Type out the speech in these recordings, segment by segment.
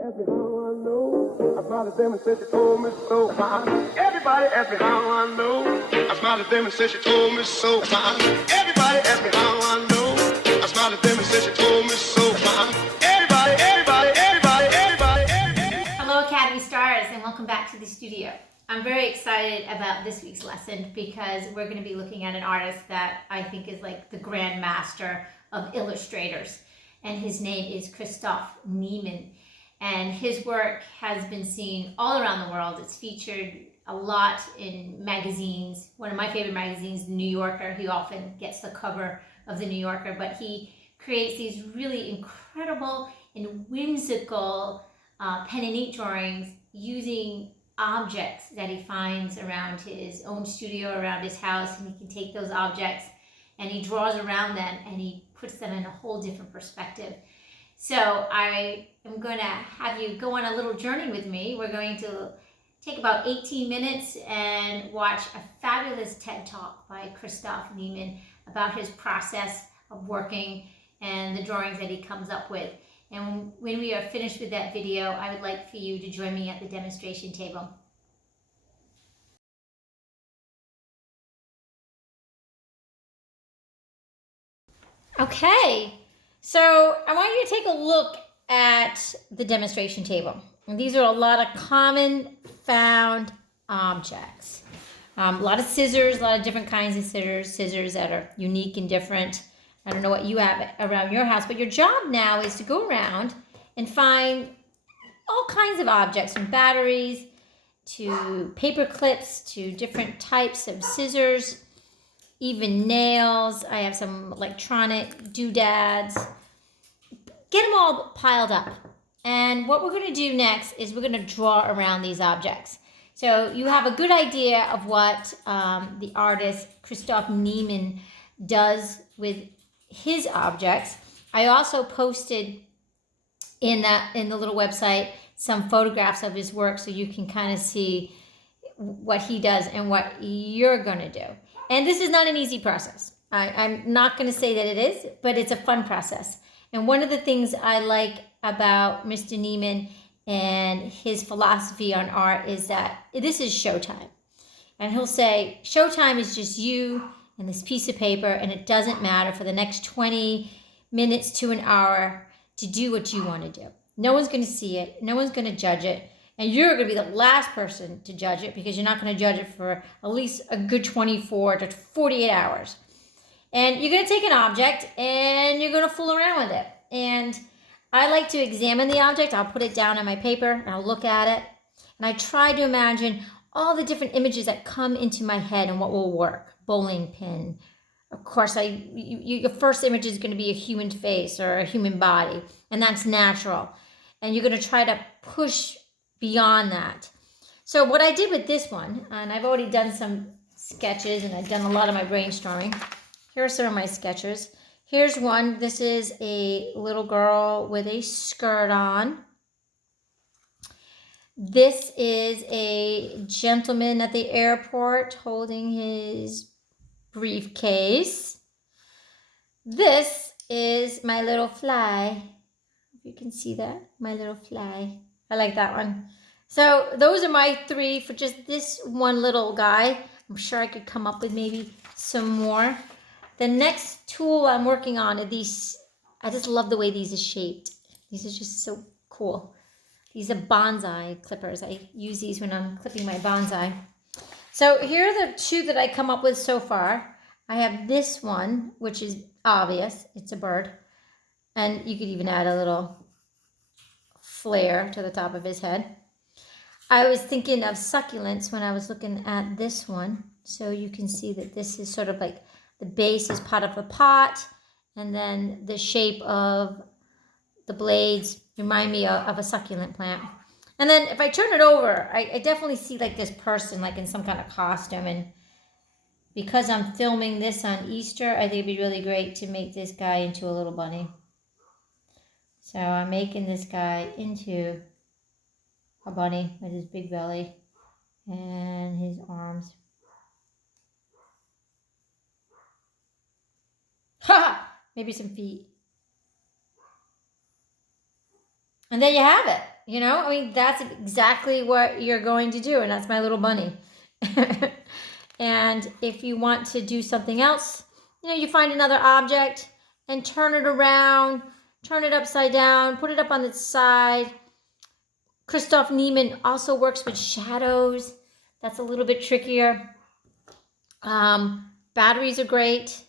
ask me how I know. I smiled at them and said she told me so. Everybody asked me how I know. I smiled at them and said she told me so. Everybody asked me how I know. I smiled at them and said she told me so. Everybody. Hello Academy Stars and welcome back to the studio. I'm very excited about this week's lesson because we're going to be looking at an artist that I think is like the grand master of illustrators, and his name is Christoph Niemann, and his work has been seen all around the world. It's featured a lot in magazines. One of my favorite magazines, The New Yorker. He often gets the cover of The New Yorker, but he creates these really incredible and whimsical pen and ink drawings using objects that he finds around his own studio, around his house, and he can take those objects and he draws around them and he puts them in a whole different perspective. So I am going to have you go on a little journey with me. We're going to take about 18 minutes and watch a fabulous TED Talk by Christoph Niemann about his process of working and the drawings that he comes up with. And when we are finished with that video, I would like for you to join me at the demonstration table. Okay, so I want you to take a look at the demonstration table. And these are a lot of common found objects. A lot of scissors, a lot of different kinds of scissors that are unique and different. I don't know what you have around your house, but your job now is to go around and find all kinds of objects, from batteries to paper clips to different types of scissors, even nails. I have some electronic doodads. Get them all piled up. And what we're going to do next is we're going to draw around these objects. So you have a good idea of what the artist Christoph Niemann does with his objects. I also posted in the little website some photographs of his work so you can kind of see what he does and what you're going to do. And this is not an easy process. I'm not going to say that it is, but it's a fun process. And one of the things I like about Mr. Niemann and his philosophy on art is that this is showtime. And he'll say, showtime is just you and this piece of paper, and it doesn't matter for the next 20 minutes to an hour to do what you want to do. No one's going to see it. No one's going to judge it. And you're going to be the last person to judge it because you're not going to judge it for at least a good 24 to 48 hours. And you're going to take an object and you're going to fool around with it. And I like to examine the object. I'll put it down on my paper and I'll look at it. And I try to imagine all the different images that come into my head and what will work. Bowling pin. Of course, your first image is going to be a human face or a human body. And that's natural. And you're going to try to push beyond that. So what I did with this one, and I've already done some sketches and I've done a lot of my brainstorming. Here are some of my sketches. Here's one. This is a little girl with a skirt on. This is a gentleman at the airport holding his briefcase. This is my little fly. If you can see that, my little fly. I like that one. So those are my three for just this one little guy. I'm sure I could come up with maybe some more. The next tool I'm working on are these. I just love the way these are shaped. These are just so cool. These are bonsai clippers. I use these when I'm clipping my bonsai. So here are the two that I come up with so far. I have this one, which is obvious. It's a bird. And you could even add a little flare to the top of his head. I was thinking of succulents when I was looking at this one. So you can see that this is sort of like the base is part of the pot, and then the shape of the blades remind me of a succulent plant. And then if I turn it over, I definitely see like this person like in some kind of costume. And because I'm filming this on Easter, I think it'd be really great to make this guy into a little bunny. So I'm making this guy into a bunny with his big belly and his arms. Maybe some feet. And there you have it. You know, I mean, that's exactly what you're going to do, and that's my little bunny. And if you want to do something else, you know, you find another object and turn it around, turn it upside down, put it up on its side. Christoph Niemann also works with shadows. That's a little bit trickier. Batteries are great.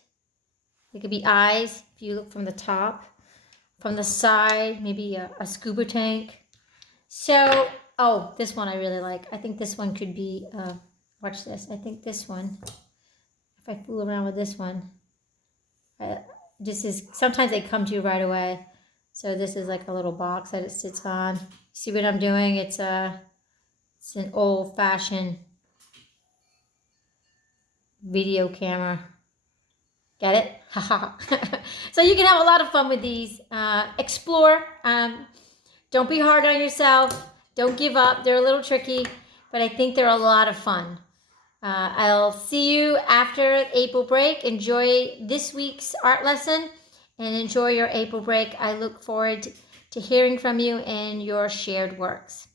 They could be eyes if you look from the top. From the side, maybe a scuba tank. So, oh, this one I really like. I think this one could be, watch this. I think this one, if I fool around with this one, this is, sometimes they come to you right away. So this is like a little box that it sits on. See what I'm doing? It's an old-fashioned video camera. Get it? Haha. So you can have a lot of fun with these. Explore. Don't be hard on yourself. Don't give up. They're a little tricky, but I think they're a lot of fun. I'll see you after April break. Enjoy this week's art lesson and enjoy your April break. I look forward to hearing from you and your shared works.